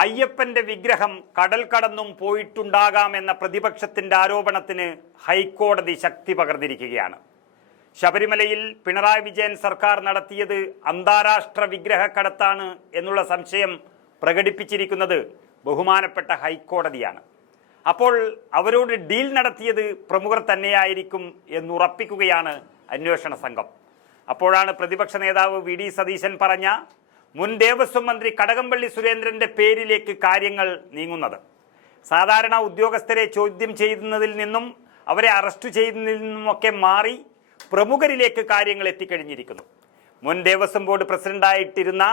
അയ്യപ്പന്റെ വിഗ്രഹം കടൽ കടന്നും പോയിട്ടുണ്ടാകാമെന്ന പ്രതിപക്ഷത്തിന്റെ ആരോപണത്തിന് ഹൈക്കോടതി ശക്തി പകർന്നിരിക്കുകയാണ്. ശബരിമലയിൽ പിണറായി വിജയൻ സർക്കാർ നടത്തിയത് അന്താരാഷ്ട്ര വിഗ്രഹക്കടത്താണ് എന്നുള്ള സംശയം പ്രകടിപ്പിച്ചിരിക്കുന്നത് ബഹുമാനപ്പെട്ട ഹൈക്കോടതിയാണ്. അപ്പോൾ അവരോട് ഡീൽ നടത്തിയത് പ്രമുഖർ തന്നെയായിരിക്കും എന്നുറപ്പിക്കുകയാണ് അന്വേഷണ സംഘം. അപ്പോഴാണ് പ്രതിപക്ഷ നേതാവ് വി.ഡി. സതീശൻ പറഞ്ഞ മുൻ ദേവസ്വം മന്ത്രി കടകംപള്ളി സുരേന്ദ്രന്റെ പേരിലേക്ക് കാര്യങ്ങൾ നീങ്ങുന്നത്. സാധാരണ ഉദ്യോഗസ്ഥരെ ചോദ്യം ചെയ്യുന്നതിൽ നിന്നും അവരെ അറസ്റ്റ് ചെയ്യുന്നതിൽ നിന്നുമൊക്കെ മാറി പ്രമുഖരിലേക്ക് കാര്യങ്ങൾ എത്തിക്കഴിഞ്ഞിരിക്കുന്നു. മുൻ ദേവസ്വം ബോർഡ് പ്രസിഡന്റായിട്ടിരുന്ന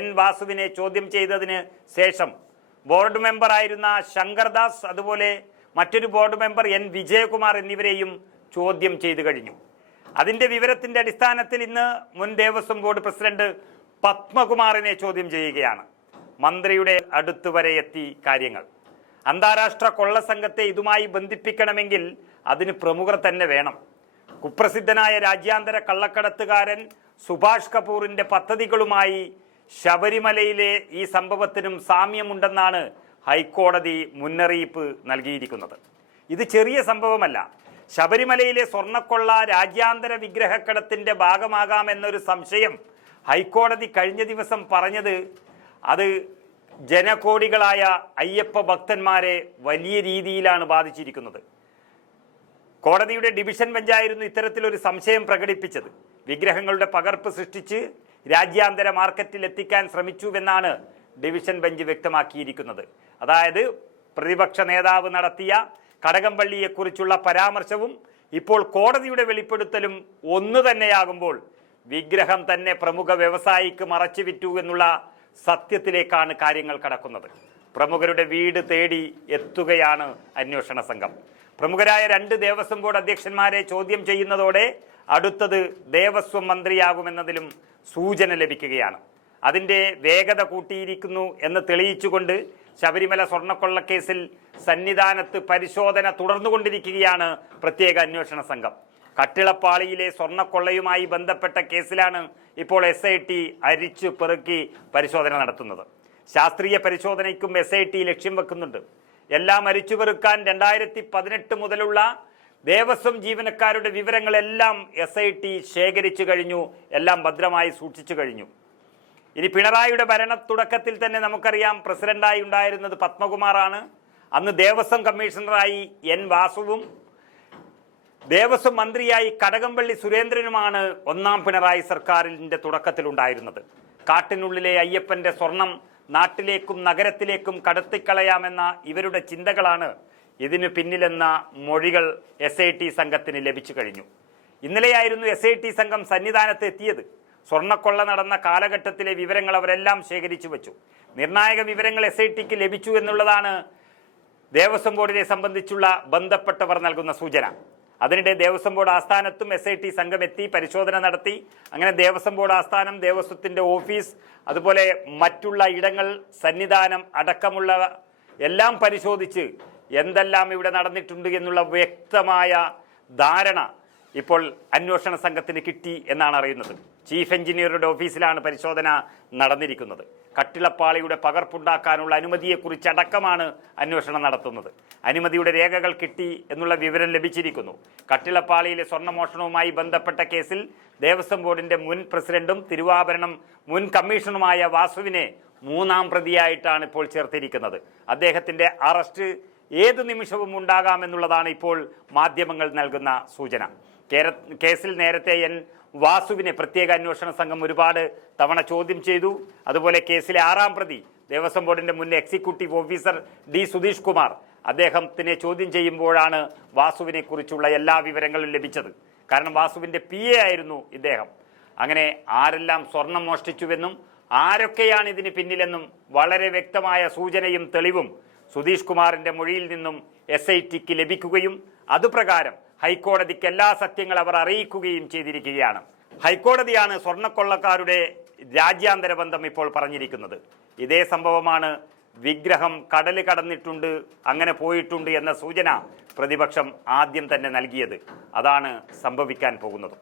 എൻ വാസുവിനെ ചോദ്യം ചെയ്തതിന് ശേഷം ബോർഡ് മെമ്പറായിരുന്ന ശങ്കർദാസ്, അതുപോലെ മറ്റൊരു ബോർഡ് മെമ്പർ എൻ വിജയകുമാർ എന്നിവരെയും ചോദ്യം ചെയ്തു കഴിഞ്ഞു. അതിന്റെ വിവരത്തിന്റെ അടിസ്ഥാനത്തിൽ ഇന്ന് മുൻ ദേവസ്വം ബോർഡ് പ്രസിഡന്റ് പത്മകുമാറിനെ ചോദ്യം ചെയ്യുകയാണ്. മന്ത്രിയുടെ അടുത്തുവരെ എത്തി കാര്യങ്ങൾ. അന്താരാഷ്ട്ര കൊള്ളസംഘത്തെ ഇതുമായി ബന്ധിപ്പിക്കണമെങ്കിൽ അതിന് പ്രമുഖർ തന്നെ വേണം. കുപ്രസിദ്ധനായ രാജ്യാന്തര കള്ളക്കടത്തുകാരൻ സുഭാഷ് കപൂറിന്റെ പദ്ധതികളുമായി ശബരിമലയിലെ ഈ സംഭവത്തിനും സാമ്യമുണ്ടെന്നാണ് ഹൈക്കോടതി മുന്നറിയിപ്പ് നൽകിയിരിക്കുന്നത്. ഇത് ചെറിയ സംഭവമല്ല. ശബരിമലയിലെ സ്വർണ്ണക്കൊള്ള രാജ്യാന്തര വിഗ്രഹക്കടത്തിന്റെ ഭാഗമാകാമെന്നൊരു സംശയം ഹൈക്കോടതി കഴിഞ്ഞ ദിവസം പറഞ്ഞത് അത് ജനകോടികളായ അയ്യപ്പ ഭക്തന്മാരെ വലിയ രീതിയിലാണ് ബാധിച്ചിരിക്കുന്നത്. കോടതിയുടെ ഡിവിഷൻ ബെഞ്ചായിരുന്നു ഇത്തരത്തിലൊരു സംശയം പ്രകടിപ്പിച്ചത്. വിഗ്രഹങ്ങളുടെ പകർപ്പ് സൃഷ്ടിച്ച് രാജ്യാന്തര മാർക്കറ്റിൽ എത്തിക്കാൻ ശ്രമിച്ചുവെന്നാണ് ഡിവിഷൻ ബെഞ്ച് വ്യക്തമാക്കിയിരിക്കുന്നത്. അതായത് പ്രതിപക്ഷ നേതാവ് നടത്തിയ കടകംപള്ളിയെക്കുറിച്ചുള്ള പരാമർശവും ഇപ്പോൾ കോടതിയുടെ വെളിപ്പെടുത്തലും ഒന്നു തന്നെയാകുമ്പോൾ വിഗ്രഹം തന്നെ പ്രമുഖ വ്യവസായിക്ക് മറച്ചു വിറ്റു എന്നുള്ള സത്യത്തിലേക്കാണ് കാര്യങ്ങൾ കടക്കുന്നത്. പ്രമുഖരുടെ വീട് തേടി എത്തുകയാണ് അന്വേഷണ സംഘം. പ്രമുഖരായ 2 ദേവസ്വം ബോർഡ് അധ്യക്ഷന്മാരെ ചോദ്യം ചെയ്യുന്നതോടെ അടുത്തത് ദേവസ്വം മന്ത്രിയാകുമെന്നതിലും സൂചന ലഭിക്കുകയാണ്. അതിൻ്റെ വേഗത കൂട്ടിയിരിക്കുന്നു എന്ന് തെളിയിച്ചുകൊണ്ട് ശബരിമല സ്വർണ്ണക്കൊള്ളക്കേസിൽ സന്നിധാനത്ത് പരിശോധന തുടർന്നുകൊണ്ടിരിക്കുകയാണ് പ്രത്യേക അന്വേഷണ സംഘം. കട്ടിളപ്പാളിയിലെ സ്വർണ്ണക്കൊള്ളയുമായി ബന്ധപ്പെട്ട കേസിലാണ് ഇപ്പോൾ SIT അരിച്ചു പെറുക്കി പരിശോധന നടത്തുന്നത്. ശാസ്ത്രീയ പരിശോധനയ്ക്കും SIT ലക്ഷ്യം വെക്കുന്നുണ്ട്. എല്ലാം അരിച്ചു പെറുക്കാൻ 2018 മുതലുള്ള ദേവസ്വം ജീവനക്കാരുടെ വിവരങ്ങളെല്ലാം SIT ശേഖരിച്ചു കഴിഞ്ഞു, എല്ലാം ഭദ്രമായി സൂക്ഷിച്ചു കഴിഞ്ഞു. ഇനി പിണറായിയുടെ ഭരണ തുടക്കത്തിൽ തന്നെ നമുക്കറിയാം പ്രസിഡന്റായി ഉണ്ടായിരുന്നത് പത്മകുമാറാണ്. അന്ന് ദേവസ്വം കമ്മീഷണറായി എൻ വാസുവും ദേവസ്വം മന്ത്രിയായി കടകംപള്ളി സുരേന്ദ്രനുമാണ് ഒന്നാം പിണറായി സർക്കാരിൻ്റെ തുടക്കത്തിലുണ്ടായിരുന്നത്. കാട്ടിനുള്ളിലെ അയ്യപ്പന്റെ സ്വർണം നാട്ടിലേക്കും നഗരത്തിലേക്കും കടത്തിക്കളയാമെന്ന ഇവരുടെ ചിന്തകളാണ് ഇതിനു പിന്നിലെന്ന മൊഴികൾ SIT സംഘത്തിന് ലഭിച്ചു കഴിഞ്ഞു. ഇന്നലെയായിരുന്നു SIT സംഘം സന്നിധാനത്ത് എത്തിയത്. സ്വർണ്ണക്കൊള്ള നടന്ന കാലഘട്ടത്തിലെ വിവരങ്ങൾ അവരെല്ലാം ശേഖരിച്ചു വെച്ചു. നിർണായക വിവരങ്ങൾ SITക്ക് ലഭിച്ചു എന്നുള്ളതാണ് ദേവസ്വം ബോർഡിനെ സംബന്ധിച്ചുള്ള ബന്ധപ്പെട്ടവർ നൽകുന്ന സൂചന. അതിനിടെ ദേവസ്വം ബോർഡ് ആസ്ഥാനത്തും SIT സംഘം എത്തി പരിശോധന നടത്തി. അങ്ങനെ ദേവസ്വം ബോർഡ് ആസ്ഥാനം, ദേവസ്വത്തിൻ്റെ ഓഫീസ്, അതുപോലെ മറ്റുള്ള ഇടങ്ങൾ, സന്നിധാനം അടക്കമുള്ള എല്ലാം പരിശോധിച്ച് എന്തെല്ലാം ഇവിടെ നടന്നിട്ടുണ്ട് എന്നുള്ള വ്യക്തമായ ധാരണ ഇപ്പോൾ അന്വേഷണ സംഘത്തിന് കിട്ടി എന്നാണ് അറിയുന്നത്. ചീഫ് എഞ്ചിനീയറുടെ ഓഫീസിലാണ് പരിശോധന നടന്നിരിക്കുന്നത്. കട്ടിളപ്പാളിയുടെ പകർപ്പുണ്ടാക്കാനുള്ള അനുമതിയെക്കുറിച്ചടക്കമാണ് അന്വേഷണം നടത്തുന്നത്. അനുമതിയുടെ രേഖകൾ കിട്ടി എന്നുള്ള വിവരം ലഭിച്ചിരിക്കുന്നു. കട്ടിളപ്പാളിയിലെ സ്വർണ്ണമോഷണവുമായി ബന്ധപ്പെട്ട കേസിൽ ദേവസ്വം ബോർഡിന്റെ മുൻ പ്രസിഡന്റും തിരുവാഭരണം മുൻ കമ്മീഷണറുമായ വാസുവിനെ 3ാം പ്രതിയായിട്ടാണ് ഇപ്പോൾ ചേർത്തിരിക്കുന്നത്. അദ്ദേഹത്തിന്റെ അറസ്റ്റ് ഏതു നിമിഷവും ഉണ്ടാകാമെന്നുള്ളതാണ് ഇപ്പോൾ മാധ്യമങ്ങൾ നൽകുന്ന സൂചന. കേസിൽ നേരത്തെ എൻ വാസുവിനെ പ്രത്യേക അന്വേഷണ സംഘം ഒരുപാട് തവണ ചോദ്യം ചെയ്തു. അതുപോലെ കേസിലെ 6ാം പ്രതി ദേവസ്വം ബോർഡിന്റെ മുൻ executive officer D. Sudheesh Kumar, അദ്ദേഹത്തിനെ ചോദ്യം ചെയ്യുമ്പോഴാണ് വാസുവിനെ കുറിച്ചുള്ള എല്ലാ വിവരങ്ങളും ലഭിച്ചത്. കാരണം വാസുവിന്റെ PA ആയിരുന്നു ഇദ്ദേഹം. അങ്ങനെ ആരെല്ലാം സ്വർണം മോഷ്ടിച്ചുവെന്നും ആരൊക്കെയാണ് ഇതിന് പിന്നിലെന്നും വളരെ വ്യക്തമായ സൂചനയും തെളിവും സുധീഷ് കുമാറിന്റെ മൊഴിയിൽ നിന്നും SITക്ക് ലഭിക്കുകയും അതുപ്രകാരം ഹൈക്കോടതിക്ക് എല്ലാ സത്യങ്ങൾ അവർ അറിയിക്കുകയും ചെയ്തിരിക്കുകയാണ്. ഹൈക്കോടതിയാണ് സ്വർണ്ണക്കൊള്ളക്കാരുടെ രാജ്യാന്തര ബന്ധം ഇപ്പോൾ പറഞ്ഞിരിക്കുന്നത്. ഇതേ സംഭവമാണ് വിഗ്രഹം കടല് കടന്നിട്ടുണ്ട്, അങ്ങനെ പോയിട്ടുണ്ട് എന്ന സൂചന പ്രതിപക്ഷം ആദ്യം തന്നെ നൽകിയത്. അതാണ് സംഭവിക്കാൻ പോകുന്നത്.